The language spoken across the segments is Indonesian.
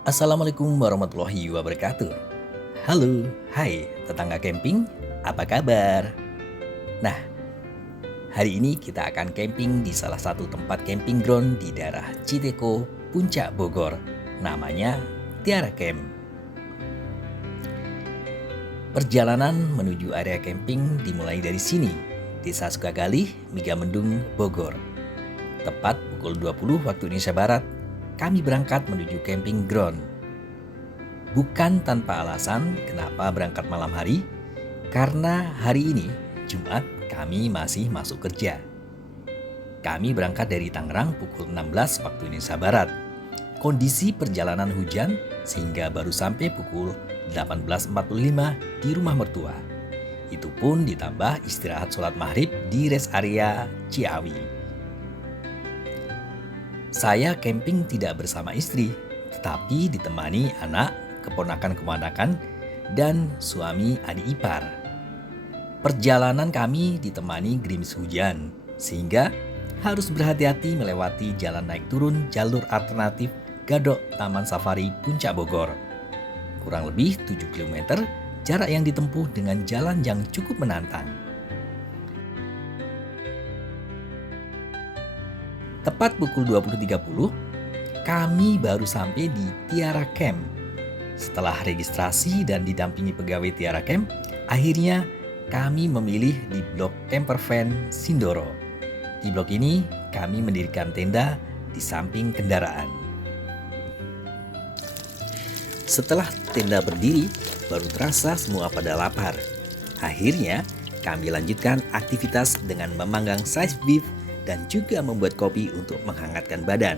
Assalamualaikum warahmatullahi wabarakatuh. Halo, hai tetangga camping, apa kabar? Nah, hari ini kita akan camping di salah satu tempat camping ground di daerah Citeko, Puncak Bogor. Namanya Tiara Camp. Perjalanan menuju area camping dimulai dari sini, Desa Sukagalih, Megamendung, Bogor. Tepat pukul 20 waktu Indonesia Barat, kami berangkat menuju camping ground. Bukan tanpa alasan kenapa berangkat malam hari, karena hari ini, Jumat, kami masih masuk kerja. Kami berangkat dari Tangerang pukul 16 waktu Indonesia Barat. Kondisi perjalanan hujan sehingga baru sampai pukul 18.45 di rumah mertua. Itu pun ditambah istirahat sholat maghrib di rest area Ciawi. Saya camping tidak bersama istri, tetapi ditemani anak, keponakan-keponakan, dan suami adik ipar. Perjalanan kami ditemani gerimis hujan, sehingga harus berhati-hati melewati jalan naik turun jalur alternatif Gadok Taman Safari Puncak Bogor. Kurang lebih 7 km jarak yang ditempuh dengan jalan yang cukup menantang. Tepat pukul 20.30, kami baru sampai di Tiara Camp. Setelah registrasi dan didampingi pegawai Tiara Camp, akhirnya kami memilih di blok Campervan Sindoro. Di blok ini, kami mendirikan tenda di samping kendaraan. Setelah tenda berdiri, baru terasa semua pada lapar. Akhirnya, kami lanjutkan aktivitas dengan memanggang slice beef dan juga membuat kopi untuk menghangatkan badan.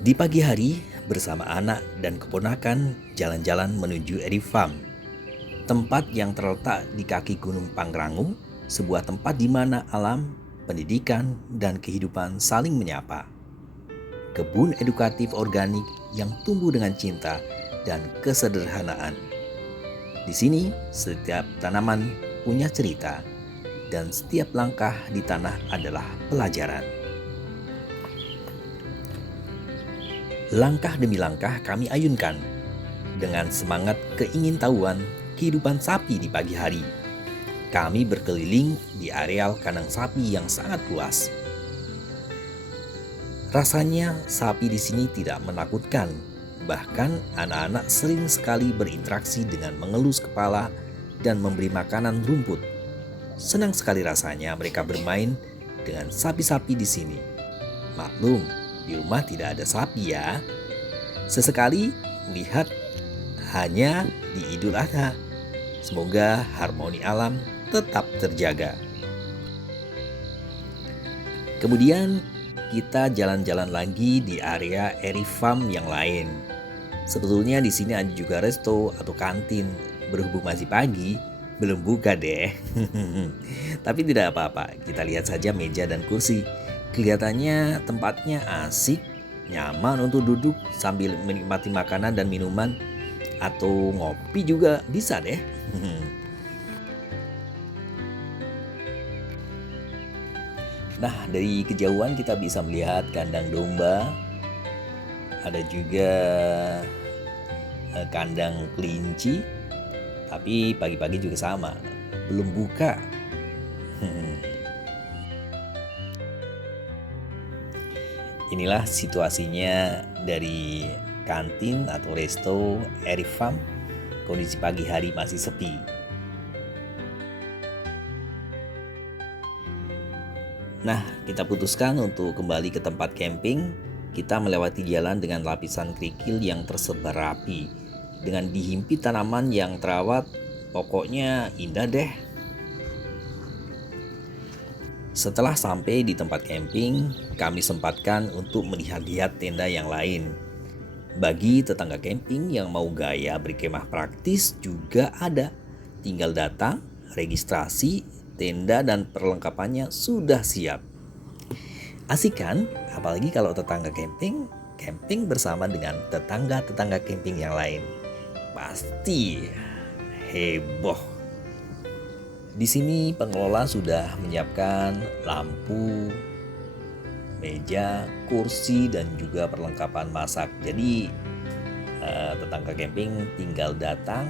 Di pagi hari, bersama anak dan keponakan jalan-jalan menuju Eri Farm, tempat yang terletak di kaki Gunung Pangrango, sebuah tempat di mana alam, pendidikan, dan kehidupan saling menyapa. Kebun edukatif organik yang tumbuh dengan cinta dan kesederhanaan. Di sini, setiap tanaman punya cerita, dan setiap langkah di tanah adalah pelajaran. Langkah demi langkah kami ayunkan dengan semangat keingintahuan kehidupan sapi di pagi hari. Kami berkeliling di areal kandang sapi yang sangat luas. Rasanya sapi di sini tidak menakutkan, bahkan anak-anak sering sekali berinteraksi dengan mengelus kepala dan memberi makanan rumput. Senang sekali rasanya mereka bermain dengan sapi-sapi di sini. Maklum, di rumah tidak ada sapi ya. Sesekali lihat hanya di Idul Adha. Semoga harmoni alam tetap terjaga. Kemudian kita jalan-jalan lagi di area Eri Farm yang lain. Sebetulnya di sini ada juga resto atau kantin. Berhubung masih pagi, belum buka deh. Tapi tidak apa-apa, kita lihat saja meja dan kursi. Kelihatannya tempatnya asik, nyaman untuk duduk sambil menikmati makanan dan minuman. Atau ngopi juga bisa deh. Nah, dari kejauhan kita bisa melihat kandang domba. Ada juga kandang kelinci. Tapi pagi-pagi juga sama, belum buka. Inilah situasinya dari kantin atau resto Eri Farm. Kondisi pagi hari masih sepi. Nah, kita putuskan untuk kembali ke tempat camping. Kita melewati jalan dengan lapisan kerikil yang tersebar rapi, dengan dihimpit tanaman yang terawat. Pokoknya indah deh. Setelah sampai di tempat camping, kami sempatkan untuk melihat-lihat tenda yang lain. Bagi tetangga camping yang mau gaya berkemah praktis juga ada. Tinggal datang, registrasi, tenda dan perlengkapannya sudah siap. Asik kan? Apalagi kalau tetangga camping bersama dengan tetangga-tetangga camping yang lain. Pasti heboh. Di sini pengelola sudah menyiapkan lampu, meja, kursi, dan juga perlengkapan masak. Jadi tetangga camping tinggal datang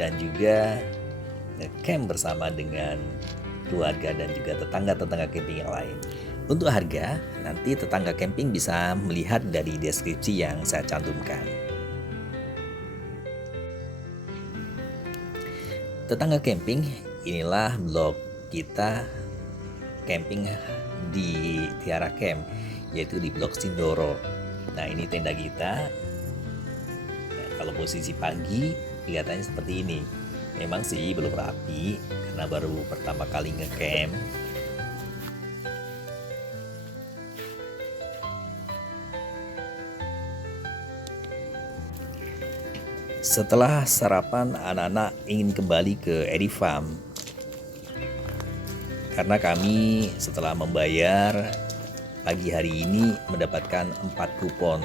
dan juga camp bersama dengan keluarga dan juga tetangga-tetangga camping yang lain. Untuk harga, nanti tetangga camping bisa melihat dari deskripsi yang saya cantumkan. Tetangga camping, inilah blog kita camping di Tiara Camp, yaitu di blok Sindoro. Nah, ini tenda kita. Nah, kalau posisi pagi kelihatannya seperti ini. Memang sih belum rapi karena baru pertama kali ngecamp. Setelah sarapan, anak-anak ingin kembali ke Eri Farm karena kami setelah membayar pagi hari ini mendapatkan 4 kupon.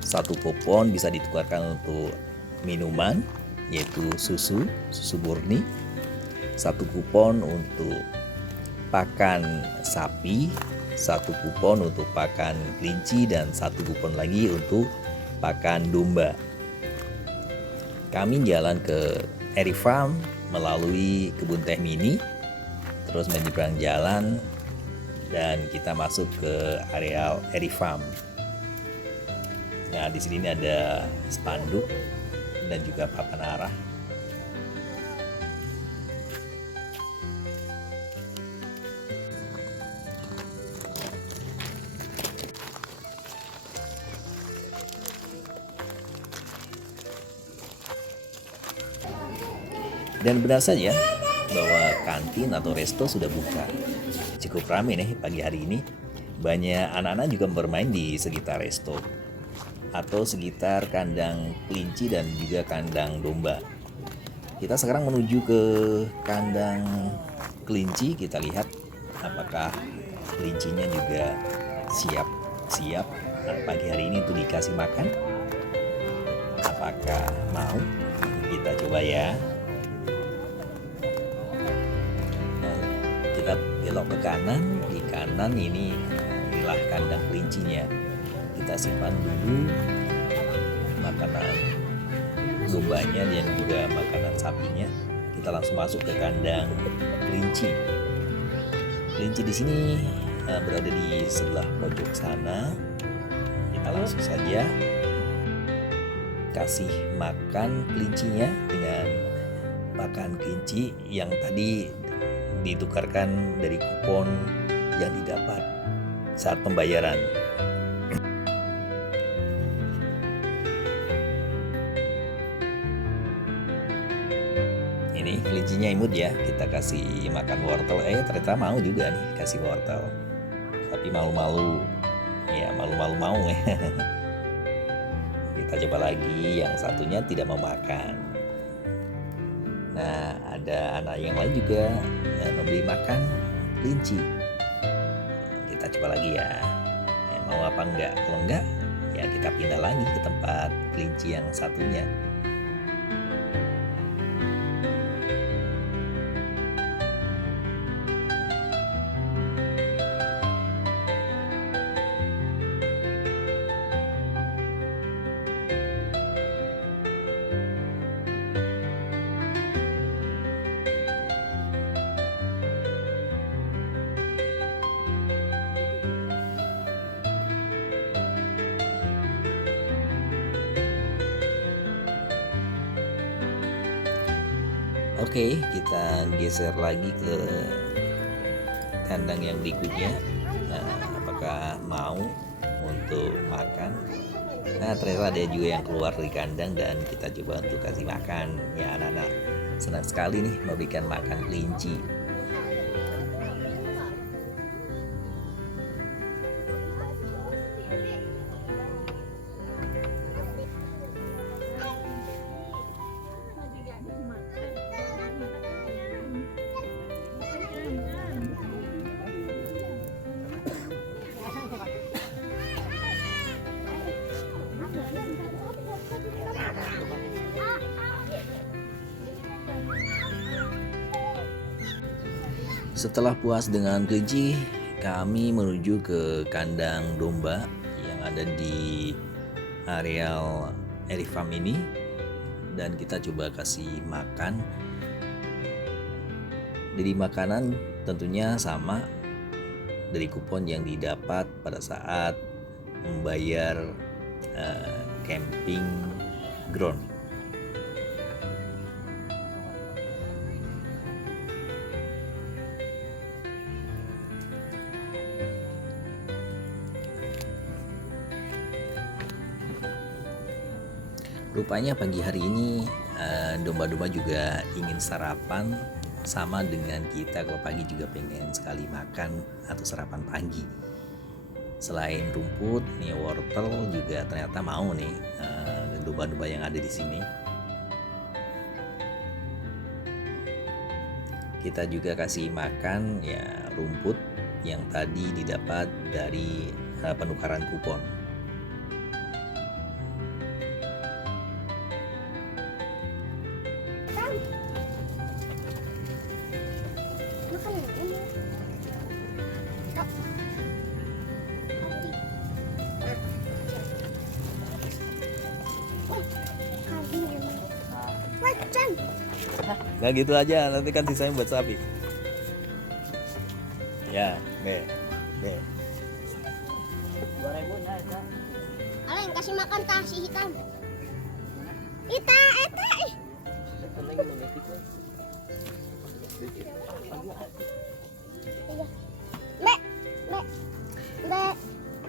1 kupon bisa ditukarkan untuk minuman, yaitu susu murni. 1 kupon untuk pakan sapi, 1 kupon untuk pakan kelinci, dan 1 kupon lagi untuk pakan domba. Kami jalan ke Eri Farm melalui kebun teh mini, terus menyeberang jalan dan kita masuk ke areal Eri Farm. Nah, di sini ada spanduk dan juga papan arah. Dan benar saja bahwa kantin atau resto sudah buka. Cukup ramai nih pagi hari ini. Banyak anak-anak juga bermain di sekitar resto atau sekitar kandang kelinci dan juga kandang domba. Kita sekarang menuju ke kandang kelinci. Kita lihat apakah kelincinya juga siap pagi hari ini untuk dikasih makan. Apakah mau? Kita coba ya. Kita belok ke kanan. Di kanan inilah kandang kelincinya. Kita simpan dulu makanan dombanya dan juga makanan sapinya. Kita langsung masuk ke kandang kelinci. Kelinci di sini berada di sebelah pojok sana. Kita langsung saja kasih makan kelincinya dengan pakan kelinci yang tadi ditukarkan dari kupon yang didapat saat pembayaran. Ini kelincinya imut ya, kita kasih makan wortel. Ternyata mau juga nih kasih wortel, tapi malu-malu mau ya. Kita coba lagi, yang satunya tidak mau makan. Nah, ada anak yang lain juga memberi makan kelinci. Kita coba lagi ya. Mau apa enggak? Kalau enggak, ya kita pindah lagi ke tempat kelinci yang satunya. Oke, kita geser lagi ke kandang yang berikutnya. Nah, apakah mau untuk makan? Nah, ternyata ada juga yang keluar dari kandang dan kita coba untuk kasih makan. Ya, anak-anak senang sekali nih memberikan makan kelinci. Setelah puas dengan kelinci, kami menuju ke kandang domba yang ada di areal Eric Farm ini, dan kita coba kasih makan. Dari makanan tentunya sama dari kupon yang didapat pada saat membayar camping ground. Rupanya pagi hari ini domba-domba juga ingin sarapan sama dengan kita. Kalau pagi juga pengen sekali makan atau sarapan pagi. Selain rumput, ini wortel juga ternyata mau nih domba-domba yang ada di sini. Kita juga kasih makan ya rumput yang tadi didapat dari penukaran kupon. Nah gitu aja, nanti kan sisanya buat sapi. Ya, be. 2.000 nya Eta. Aleng kasih makan tah si hitam. Eta. Eta lagi ngetik we. Iya. Mbak.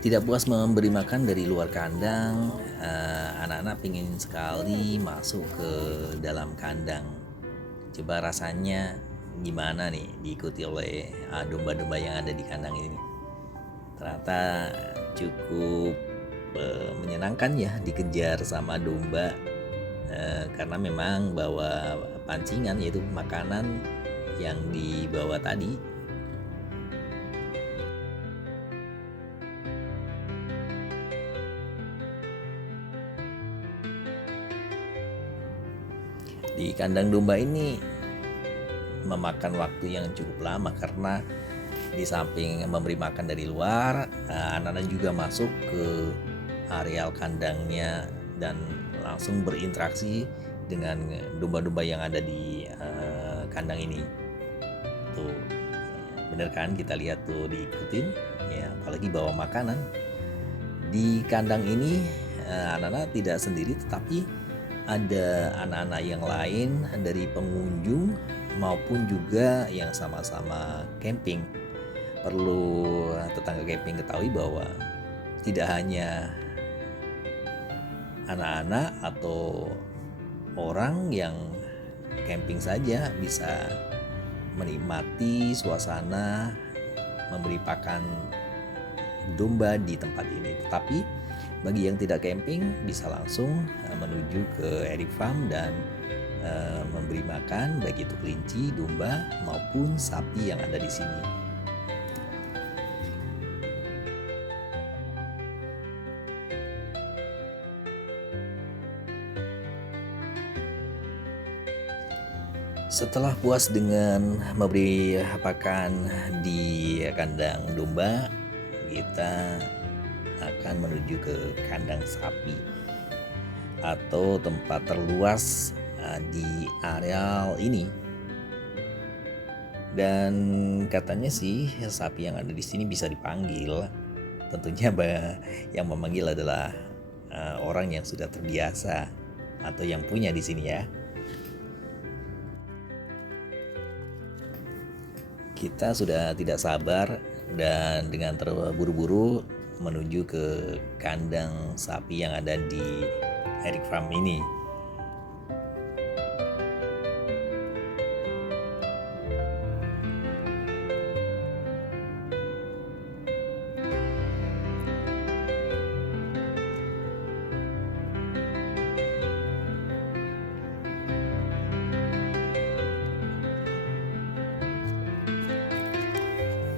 Tidak puas memberi makan dari luar kandang, anak-anak ingin sekali masuk ke dalam kandang. Coba rasanya gimana nih diikuti oleh domba-domba yang ada di kandang ini. Ternyata cukup menyenangkan ya dikejar sama domba, karena memang bawa pancingan, yaitu makanan yang dibawa tadi. Di kandang domba ini memakan waktu yang cukup lama karena di samping memberi makan dari luar, anak-anak juga masuk ke areal kandangnya dan langsung berinteraksi dengan domba-domba yang ada di kandang ini. Tuh, bener kan, kita lihat tuh diikutin ya, apalagi bawa makanan. Di kandang ini anak-anak tidak sendiri, tetapi ada anak-anak yang lain dari pengunjung maupun juga yang sama-sama camping. Perlu tetangga camping ketahui bahwa tidak hanya anak-anak atau orang yang camping saja bisa menikmati suasana memberi pakan domba di tempat ini, tetapi bagi yang tidak camping bisa langsung menuju ke Eric Farm dan memberi makan baik itu kelinci, domba maupun sapi yang ada di sini. Setelah puas dengan memberi pakan di kandang domba, kita akan menuju ke kandang sapi atau tempat terluas di areal ini. Dan katanya sih sapi yang ada di sini bisa dipanggil. Tentunya yang memanggil adalah orang yang sudah terbiasa atau yang punya di sini ya. Kita sudah tidak sabar dan dengan terburu-buru menuju ke kandang sapi yang ada di Eric Farm ini.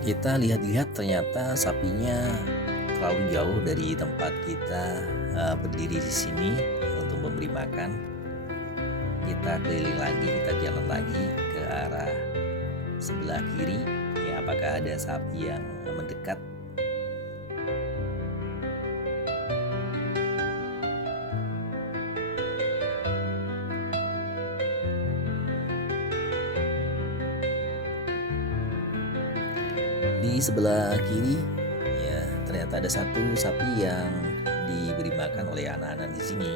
Kita lihat-lihat ternyata sapinya terlalu jauh dari tempat kita berdiri di sini untuk memberi makan. Kita keliling lagi, kita jalan lagi ke arah sebelah kiri Ya, apakah ada sapi yang mendekat? Di sebelah kiri, ya ternyata ada satu sapi yang diberi makan oleh anak-anak di sini.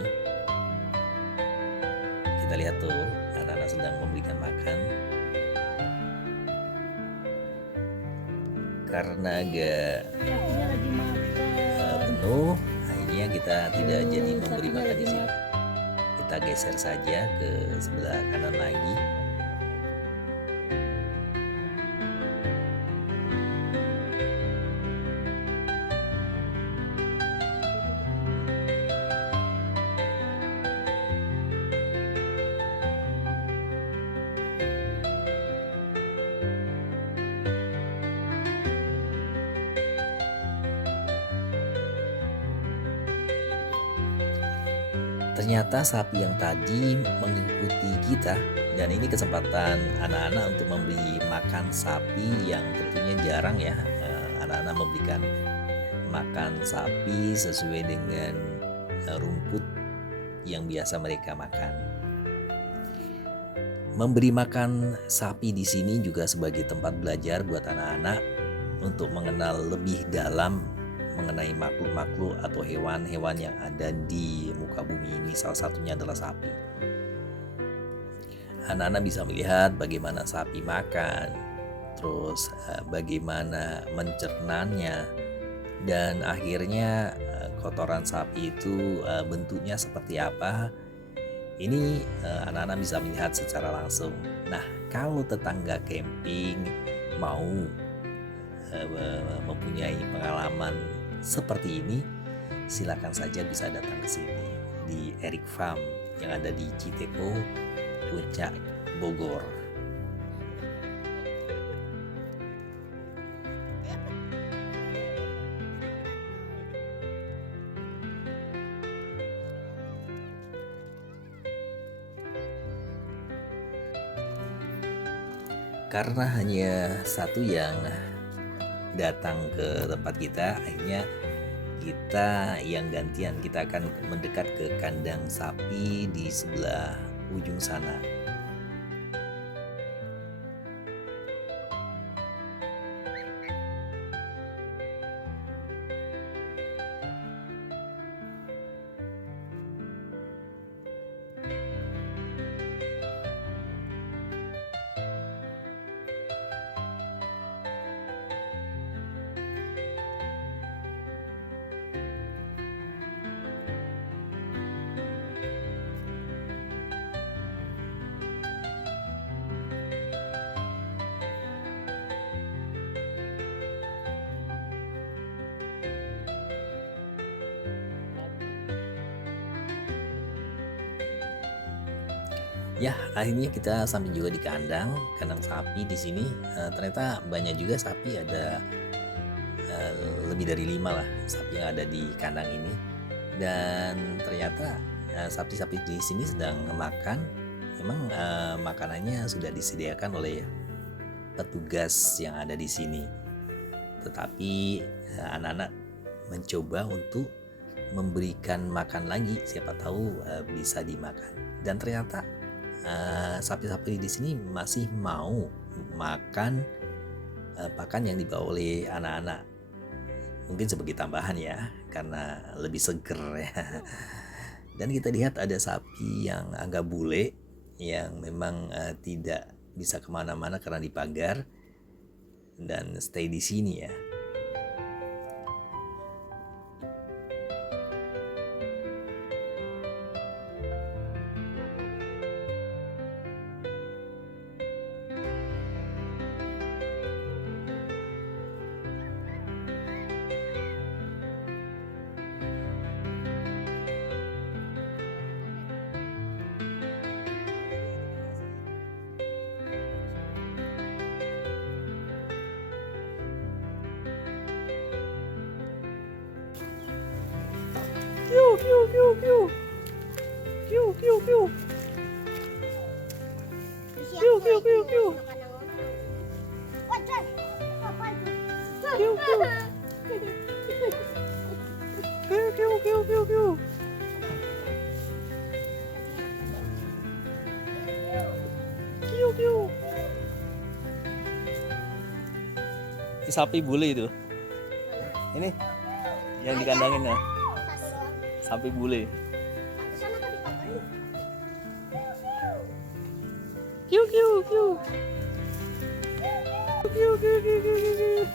Kita lihat tuh, anak-anak sedang memberikan makan. Karena agak Sapinya lagi makan. penuh, akhirnya kita tidak jadi memberi Sapinya makan di lagi sini. Kita geser saja ke sebelah kanan lagi. Ternyata sapi yang tadi mengikuti kita, dan ini kesempatan anak-anak untuk memberi makan sapi yang tentunya jarang ya. Anak-anak memberikan makan sapi sesuai dengan rumput yang biasa mereka makan. Memberi makan sapi di sini juga sebagai tempat belajar buat anak-anak untuk mengenal lebih dalam mengenai makhluk-makhluk atau hewan-hewan yang ada di muka bumi ini. Salah satunya adalah sapi. Anak-anak bisa melihat bagaimana sapi makan, terus bagaimana mencernanya, dan akhirnya kotoran sapi itu bentuknya seperti apa. Ini anak-anak bisa melihat secara langsung. Nah, kalau tetangga camping mau mempunyai pengalaman seperti ini, silakan saja bisa datang ke sini di Eric Farm yang ada di Citeko, Puncak, Bogor. Karena hanya satu yang datang ke tempat kita, akhirnya kita yang gantian, kita akan mendekat ke kandang sapi di sebelah ujung sana. Ya, akhirnya kita sampai juga di kandang sapi di sini. Ternyata banyak juga sapi, ada lebih dari 5 lah sapi yang ada di kandang ini. Dan ternyata sapi-sapi di sini sedang makan. Memang makanannya sudah disediakan oleh petugas yang ada di sini. Tetapi anak-anak mencoba untuk memberikan makan lagi, siapa tahu bisa dimakan. Dan ternyata sapi-sapi di sini masih mau makan pakan yang dibawa oleh anak-anak. Mungkin sebagai tambahan ya, karena lebih seger ya. Dan kita lihat ada sapi yang agak bule, yang memang tidak bisa kemana-mana karena dipagar dan stay di sini ya. Piu, piu, piu, piu. Piu, piu, piu. Piu, piu, piu, piu. Wajar. Kiu, kiu. Kiu, kiu, kiu, kiu, kiu. Kiu, kiu. Ini sapi bule itu. Ini yang dikandangin ya. Satu doang. Sapi bule. Di sana kan dipotong. Kiu, kiu, kiu. Kiu, kiu, kiu, kiu, kiu, kiu.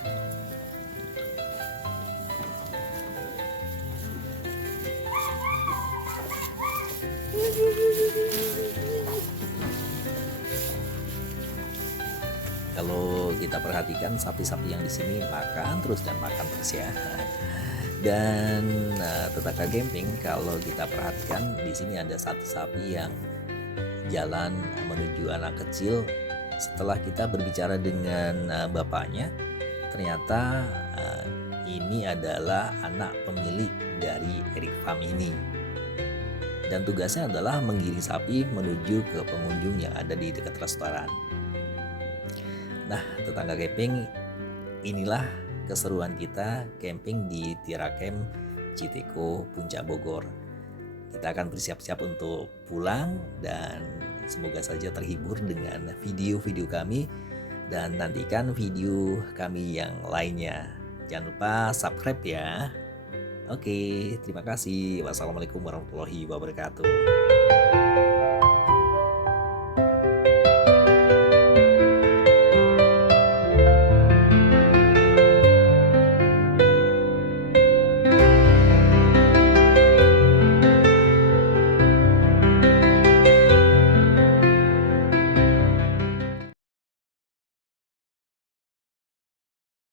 Kalau kita perhatikan sapi-sapi yang di sini makan terus dan makan terus ya. Dan tetangga camping kalau kita perhatikan di sini ada satu sapi yang jalan menuju anak kecil. Setelah kita berbicara dengan bapaknya, ternyata ini adalah anak pemilik dari Eric Farm ini. Dan tugasnya adalah menggiring sapi menuju ke pengunjung yang ada di dekat restoran. Nah, tetangga camping, inilah keseruan kita camping di Tira Camp Citeko, Puncak Bogor. Kita akan bersiap-siap untuk pulang dan semoga saja terhibur dengan video-video kami dan nantikan video kami yang lainnya. Jangan lupa subscribe ya. Oke, terima kasih. Wassalamualaikum warahmatullahi wabarakatuh.